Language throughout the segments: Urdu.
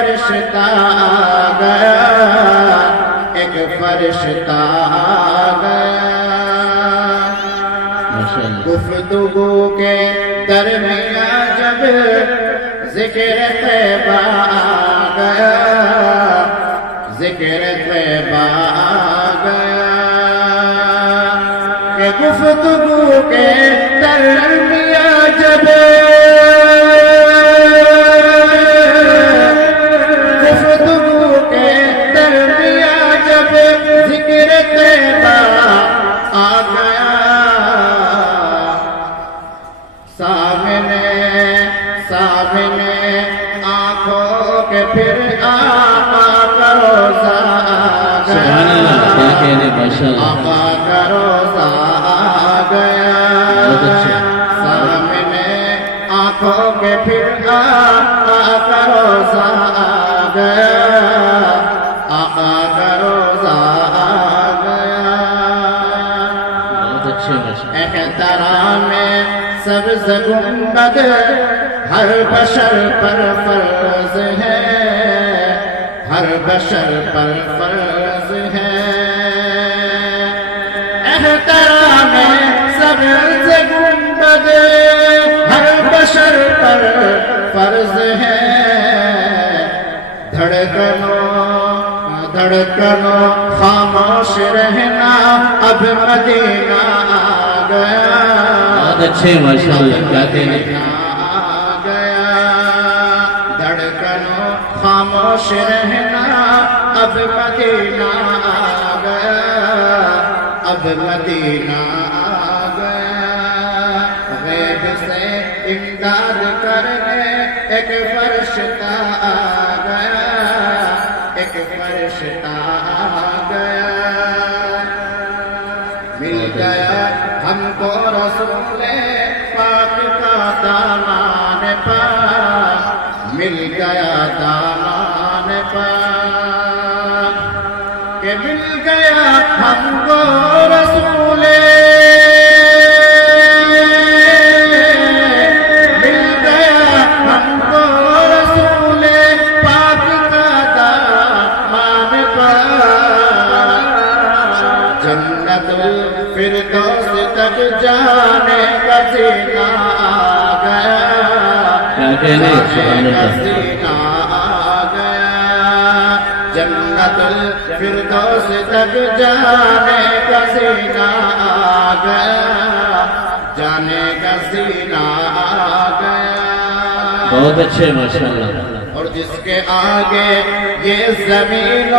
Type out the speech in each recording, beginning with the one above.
فرشتہ آ گیا، ایک فرشتہ آ گیا۔ گفتگو کے درمیان جب ذکر طیبہ آ گیا، ذکر طیبہ آ گیا، کہ گفتگو کے درمیان جب سامنے آنکھوں کے پھر آقا کا روزہ آ گیا، آقا کا روزہ آ گیا، سامنے آنکھوں کے پھر آقا کا روزہ آ گیا، آقا کا روزہ آ گیا۔ احترام سبز گنبد ہر بشر پر فرض ہے، ہر بشر پر فرض ہے، احترام سبز گنبد ہر بشر پر فرض ہے، دھڑکنوں خاموش رہنا اب مدینہ آ گیا، بہت اچھے ماشاءاللہ کیا کہنے آ گیا، دھڑکنوں خاموش رہنا اب مدینہ آ گیا، اب مدینہ آ گیا، غیب سے امداد کرنے ایک فرشتہ آ گیا، ایک فرشتہ آ گیا، مل گیا ہم کو رسول پاک کا دامان پاک، مل گیا دامان پاک، کہ مل گیا ہم کو رسول، مل گیا ہم کو رسول پاک کا دامان پاک، جنت الفردوس تک جانے کا سینہ آ گیا، جانے کا سینہ آ گیا، جنت الفردوس تک جانے کا سینہ آ گیا، جانے کا سینہ آ گیا۔ بہت اچھے ماشاءاللہ۔ اور جس کے آگے یہ زمین و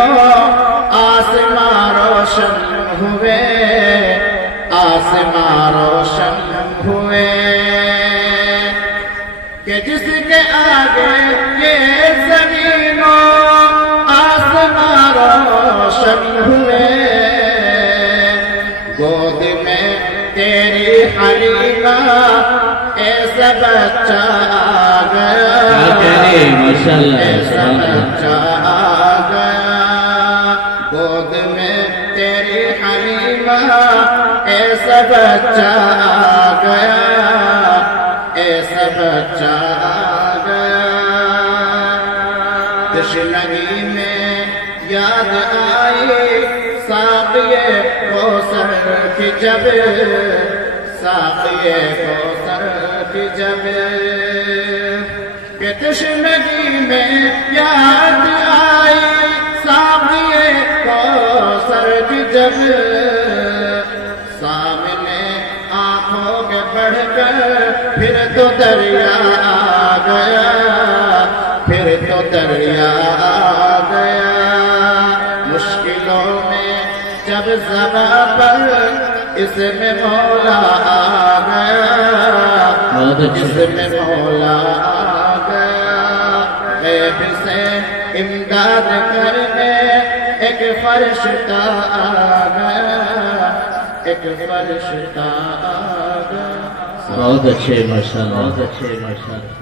آسمان روشن ہوئے، آسمان روشن ہوئے، کہ جس کے آگے یہ زمین و آسمان روشن ہوئے، گود میں تیری حلیمہ ایسا بچہ آ گیا، ایسا بچہ آ گیا، گود میں تیری حلیمہ ایسا بچہ آ گیا، ایسا بچہ آ گیا، تشنگی میں یاد آئی ساقیے کوثر کی جب، ساقیے کوثر کی جب، کہ تشنگی میں یاد آئی ساقیے کوثر کی جب، سامنے آنکھوں کے بڑھ کر پھر تو دریا آ گیا، پھر تو دریا آ گیا، مشکلوں میں جب زباں پر اس میں مولا آ گیا، اس میں مولا آ گیا، غیب سے امداد کرنے ایک فرشتہ آ گیا، ایک فرشتہ آ گیا۔ بہت اچھے ماشاءاللہ، بہت اچھے ماشاءاللہ۔